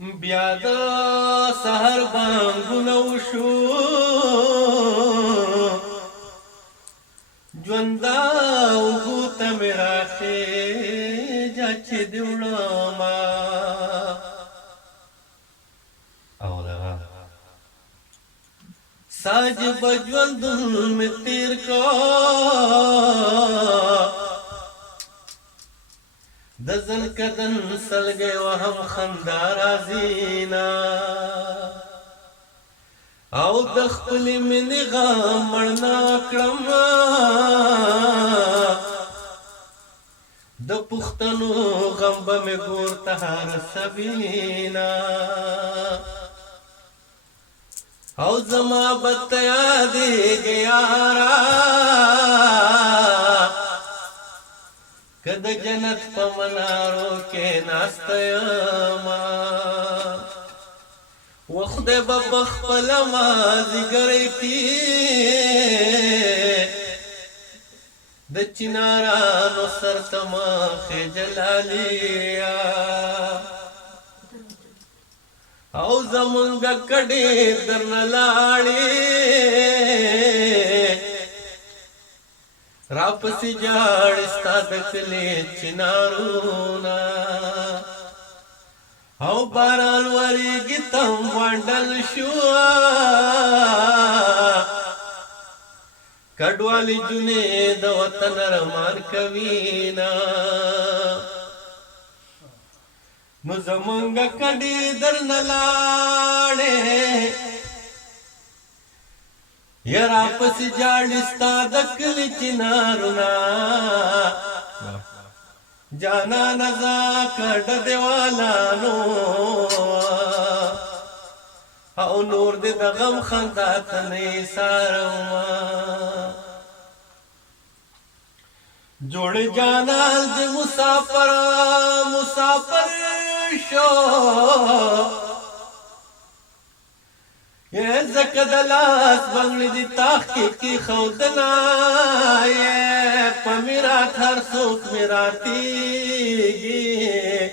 بیا د سحر بانګونه وشو ژوندا اوږو ته مې راخېږه چې دې وړمه او دغه ساجبه ژوندون مې تېر کړ د زلکدن سلګی وهم خندا راځينا او د خپلې مینې غم مړنا کړم د پښتنو غم به مې ګور ته رسوينا او زما به ته یادېږي یاره که د جنت په منارو کې ناسته یمه و خدای به پخپله مازدیګری کې د چنارانو سر ته مخې جلالیا او زمونږ کډې درنه لاړې راپسې جاړې ستا د کلي چنارونه او باران ورېږي تم وانډل شو کډوالې جونې د وطن ارمان کوينا نو زمونږ کډې درنه لاړې یرا پسې جاړې ستا د کلي چنارونه جانانه زه کډ دیوالانو او نور دې د غم خندا ته نه ایسارومه جوړې جانان دې مسافر شو یہ زکدلاس بنگلی دی تحقیقی خودنا یہ پمیرات ہر سوک میراتی گی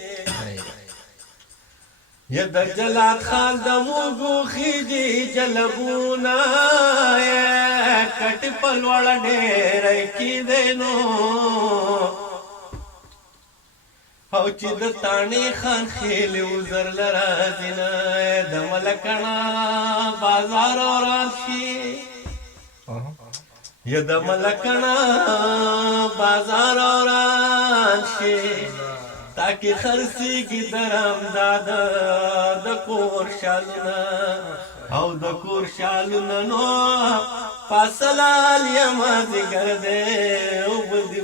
یہ در جلات خان دموگو خیجی جلبونا یہ کٹی پلوڑا ڈیرائی کی دینو او چې د تاڼې خان خېلې وزر لرازینا د ملکڼه بازار وران شي یا د ملکڼه بازار وران شي تاکي خرڅېږي درم داده د کور شالونه او د کور شالونه نو پاسلال یم ځیګر دی او بدي